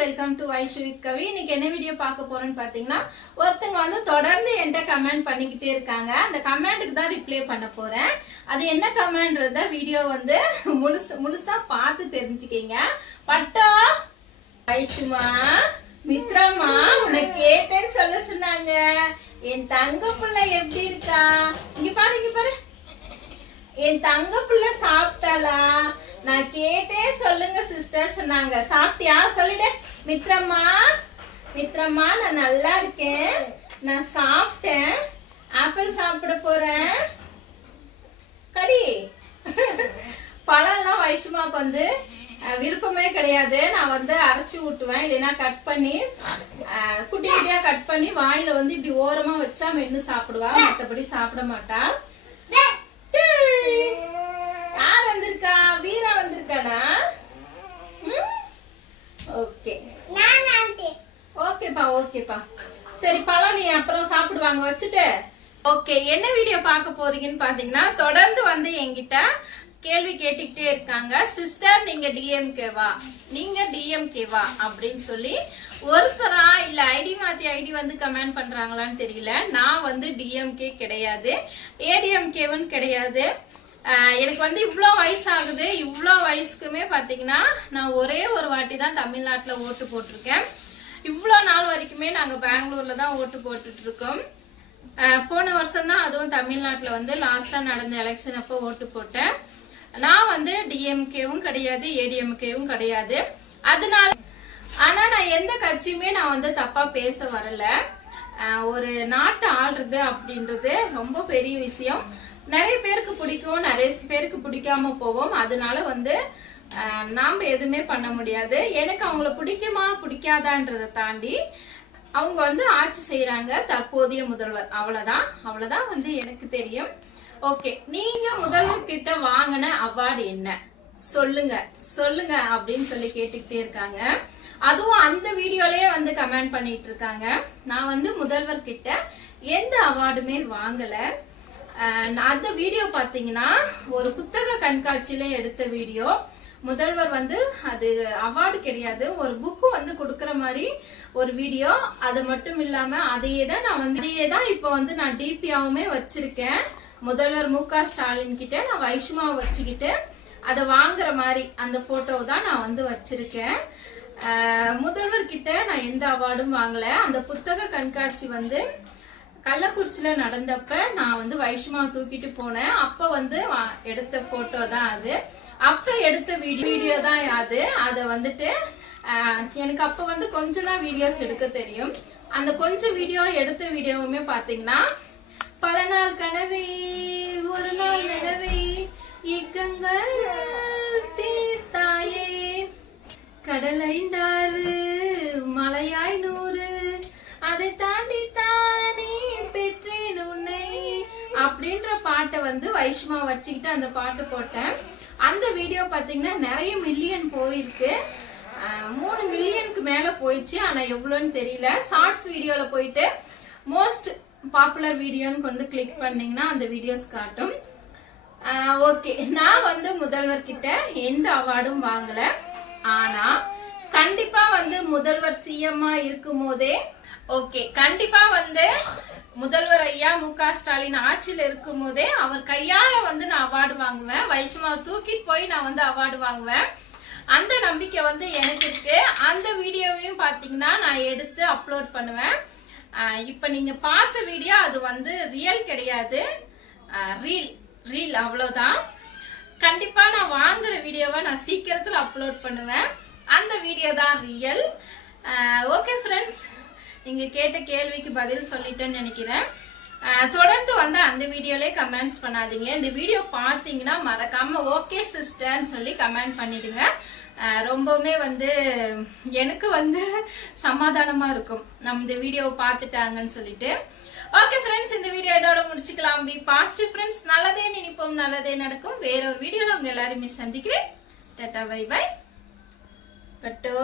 Welcome to Vaishu with Kavi இன்னைக்கு என்ன video பார்க்க போறோம்னு பாத்தீங்கன்னா ஒருத்தங்க வந்து தொடர்ந்து என்கிட்ட கமெண்ட் பண்ணிக்கிட்டே இருக்காங்க. அந்த கமெண்ட்டுக்கு தான் ரிப்ளை பண்ண போறேன். அது என்ன கமெண்ட்ன்றத வீடியோ வந்து முழுசு முழுசா பார்த்து தெரிஞ்சுக்கிங்க. பட்டா வைஷுமா மித்ராமா உன்னை கேட்டேன்னு சொல்ல சொன்னாங்க. என் தங்க பிள்ளை எப்படி இருக்கா? இங்க பாரு இங்க பாரு. என் தங்க பிள்ளை சாப்பிட்டாளா? நான் கேட்டே சொல்லுங்க சிஸ்டர் சொன்னாங்க சாப்பிட்டியா? சொல்லிடு மித்ரம்மா மித்ரம்மா நான் நல்லா இருக்கேன். நான் சாப்பிட்டேன். ஆப்பிள் சாப்பிட போறேன். கடி. பழம்லாம் வைஷ்மாவுக்கு வந்து விருப்பமே கிடையாது. நான் வந்து அரைச்சி ஊட்டுவேன். இல்லைன்னா கட் பண்ணி குட்டி குட்டியா கட் பண்ணி வாயில வந்து இப்படி ஓரமா வச்சா மென்று சாப்பிடுவா. மற்றபடி சாப்பிட மாட்டா. வீரா ஓகே. ஓகேப்பா ஓகேப்பா. சரி பழம் நீ அப்புறம் சாப்பிடுவாங்க வச்சுட்டு. ஓகே என்ன வீடியோ பார்க்க போறீங்கன்னு பார்த்தீங்கன்னா தொடர்ந்து வந்து என்கிட்ட கேள்வி கேட்டுக்கிட்டே இருக்காங்க. சிஸ்டர் நீங்க டிஎம்கேவா நீங்க டிஎம்கேவா அப்படின்னு சொல்லி ஒருத்தரா இல்ல ஐடி மாத்தி ஐடி வந்து கமெண்ட் பண்றாங்களான்னு தெரியல. நான் வந்து டிஎம்கே கிடையாது. ஏடிஎம்கேவும் கிடையாது. எனக்கு வந்து இவ்வளோ வயசு ஆகுது இவ்வளோ வயசுக்குமே பார்த்தீங்கன்னா நான் ஒரே ஒரு வாட்டி தான் தமிழ்நாட்டில் ஓட்டு போட்டிருக்கேன். இவ்வளோ நாள் வரைக்குமே நாங்கள் பெங்களூரில் தான் ஓட்டு போட்டுட்ருக்கோம் போன வருஷம் தான் அதுவும் தமிழ்நாட்டில் வந்து லாஸ்ட்டாக நடந்த எலெக்ஷன் அப்போ ஓட்டு போட்டேன். நான் வந்து டிஎம்கேவும் கிடையாது ஏடிஎம்கேவும் கிடையாது. அதனால ஆனால் நான் எந்த கட்சியுமே நான் வந்து தப்பாக பேச வரல. ஒரு நாட்டை ஆள்றது அப்படின்றது ரொம்ப பெரிய விஷயம். நிறைய பேருக்கு பிடிக்கும் நிறைய பேருக்கு பிடிக்காம போவோம். அதனால வந்து நாம் எதுவுமே பண்ண முடியாது. எனக்கு அவங்கள பிடிக்குமா பிடிக்காதான்றதை தாண்டி அவங்க வந்து ஆட்சி செய்யறாங்க தற்போதைய முதல்வர். அவ்வளவுதான். அவ்வளவுதான் வந்து எனக்கு தெரியும். ஓகே. நீங்க முதல்வர் கிட்ட வாங்கின அவார்டு என்ன? சொல்லுங்க. சொல்லுங்க அப்படின்னு சொல்லி கேட்டுக்கிட்டே இருக்காங்க. அதுவும் அந்த வீடியோலயே வந்து கமெண்ட் பண்ணிட்டு இருக்காங்க. நான் வந்து முதல்வர் கிட்ட எந்த அவார்டுமே வாங்கலை. அந்த வீடியோ பார்த்தீங்கன்னா ஒரு புத்தக கண்காட்சியில எடுத்த வீடியோ முதல்வர் வந்து அது அவார்டு கிடையாது. ஒரு புக்கு வந்து கொடுக்கற மாதிரி ஒரு வீடியோ அது மட்டும் இல்லாம அதையே தான் நான் வந்து அதையே தான் இப்போ வந்து நான் டிபியாவுமே வச்சிருக்கேன். முதல்வர் மு க ஸ்டாலின் கிட்ட நான் வைஷ்மாவை வச்சுக்கிட்டு அதை வாங்குற மாதிரி அந்த போட்டோ தான் நான் வந்து வச்சிருக்கேன். முதல்வர் கிட்ட நான் எந்த அவார்டும் வாங்கல. அந்த புத்தக கண்காட்சி வந்து கள்ளக்குறிச்சியில நடந்தப்ப நான் வந்து வைஷ்மாவை தூக்கிட்டு போனேன். அப்ப வந்து எடுத்த போட்டோ தான் அது. அப்ப எடுத்த வீடியோ வீடியோ தான் அது. அதை வந்துட்டு எனக்கு அப்ப வந்து கொஞ்சம் தான் வீடியோஸ் எடுக்க தெரியும். அந்த கொஞ்சம் வீடியோ எடுத்த வீடியோவுமே பாத்தீங்கன்னா பல நாள் கனவே ஒரு நாள் நிலவே இக்கங்கள் தீர்த்தாயே. கடல் வந்து வைஷ்மா வச்சுக்கிட்டு அந்த பாட்டு போட்டேன். அந்த வீடியோ பார்த்தீங்கன்னா நிறைய மில்லியன் போயிருக்கு. மூணு மில்லியனுக்கு மேலே போயிடுச்சு. ஆனால் எவ்வளோன்னு தெரியல. ஷார்ட்ஸ் வீடியோவில் போயிட்டு மோஸ்ட் பாப்புலர் வீடியோன்னு கொண்டு கிளிக் பண்ணிங்கன்னா அந்த வீடியோஸ் காட்டும். ஓகே நான் வந்து முதல்வர் கிட்ட எந்த அவார்டும் வாங்கலை. ஆனால் கண்டிப்பாக வந்து முதல்வர் சிஎம்மாக இருக்கும் போதே ஓகே கண்டிப்பா வந்து முதல்வர் ஐயா மு க ஸ்டாலின் ஆட்சியில இருக்கும் போதே அவர் கையால வந்து நான் அவார்டு வாங்குவேன். வைஷ்ணவ தூக்கிட்டு போய் நான் வந்து அவார்டு வாங்குவேன். அந்த நம்பிக்கை வந்து எனக்கு இருக்கு. அந்த வீடியோவையும் பாத்தீங்கன்னா நான் எடுத்து அப்லோட் பண்ணுவேன். இப்ப நீங்க பார்த்த வீடியோ அது வந்து ரியல் கிடையாது. ரீல் ரீல் அவ்வளோதான் கண்டிப்பா நான் வாங்குற வீடியோவை நான் சீக்கிரத்தில் அப்லோட் பண்ணுவேன். அந்த வீடியோ தான் ரியல் ஓகே ஃப்ரெண்ட்ஸ் நீங்கள் கேட்ட கேள்விக்கு பதில் சொல்லிட்டேன்னு நினைக்கிறேன். தொடர்ந்து வந்து அந்த வீடியோலேயே கமெண்ட்ஸ் பண்ணாதீங்க. இந்த வீடியோ பார்த்தீங்கன்னா மறக்காம ஓகே சிஸ்டர்ன்னு சொல்லி கமெண்ட் பண்ணிடுங்க. ரொம்பவுமே வந்து எனக்கு வந்து சமாதானமாக இருக்கும். நம்ம இந்த வீடியோவை பார்த்துட்டாங்கன்னு சொல்லிட்டு. ஓகே ஃப்ரெண்ட்ஸ் இந்த வீடியோ இதோட முடிச்சுக்கலாம். பி பாசிட்டிவ் ஃப்ரெண்ட்ஸ் நல்லதே நினைப்போம். நல்லதே நடக்கும். வேற ஒரு வீடியோவில் உங்கள் எல்லாருமே சந்திக்கிறேன். டாடா பை பை பட்டு.